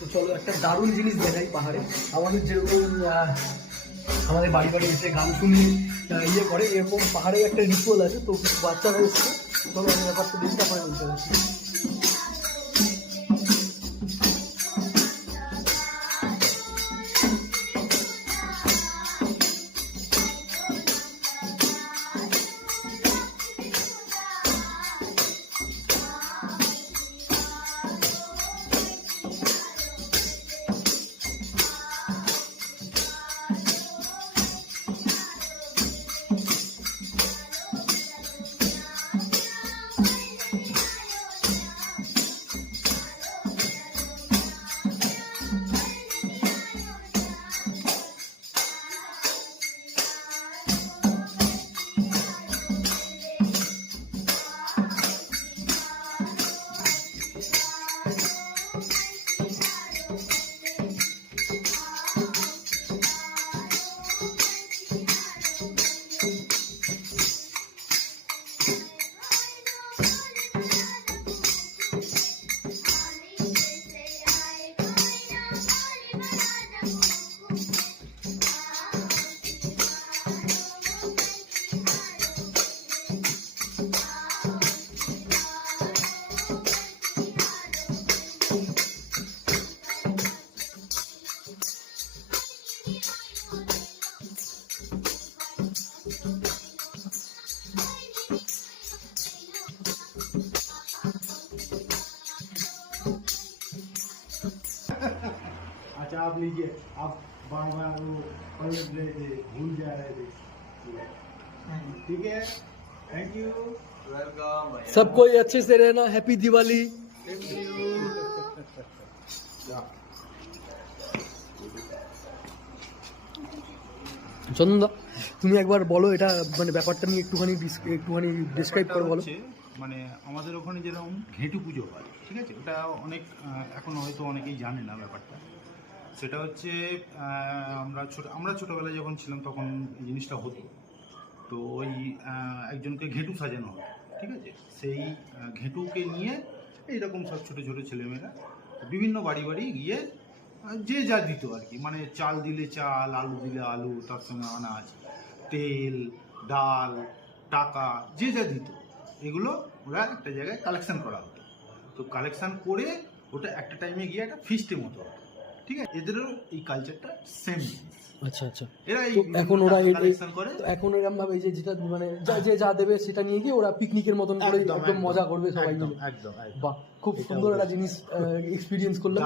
তো চলো একটা দারুণ জিনিস দেখাই পাহাড়ে। আমাদের যেরকম আমাদের বাড়ি বাড়ি এসে গান শুনি ইয়ে করে, এরকম পাহাড়ে একটা রিচুয়াল আছে, তো বাচ্চারা এসছে চলো আমি ব্যাপারটা দিন তারপরে বলতে आप लीजिए आप बार बार वो पलट रहे थे भूल जा रहे थे ठीक है थैंक यू वेलकम सब कोई अच्छे से रहना हैप्पी दिवाली চন্দনদা তুমি একবার বলো এটা মানে ব্যাপারটা নিয়ে একটুখানি ডিস- একটুখানি ডিসক্রাইব করে বলো হচ্ছে, মানে আমাদের ওখানে যেরকম ঘেঁটু পুজো হয় ঠিক আছে ওটা অনেক আহ, এখন হয়তো অনেকেই জানে না ব্যাপারটা সেটা হচ্ছে আমরা ছোট, আমরা ছোটোবেলায় যখন ছিলাম তখন এই জিনিসটা হতো। তো ওই একজনকে ঘেঁটু সাজানো হতো, ঠিক আছে? সেই ঘেঁটুকে নিয়ে এইরকম সব ছোটো ছোটো ছেলেমেয়েরা বিভিন্ন বাড়ি বাড়ি গিয়ে যে যা দিত আর কি। মানে চাল দিলে চাল, আলু দিলে আলু, তার সঙ্গে আনাজ, তেল, ডাল, টাকা, যে যা দিত, এগুলো ওরা একটা জায়গায় কালেকশান করা হতো। তো কালেকশান করে ওটা একটা টাইমে গিয়ে একটা ফিস্টের মতো হতো। ঠিক আছে? এদেরও এই কালচারটা সেম আচ্ছা আচ্ছা। এরা এখন ওরা করে। এখন এরকম ভাবে যে যেটা মানে যা যে যা দেবে সেটা নিয়ে গিয়ে ওরা পিকনিকের মতন করে একদম, মজা করবে সবাই একদম মিলে। একদম একদম। বাহ খুব সুন্দর একটা জিনিস এক্সপিরিয়েন্স করলাম।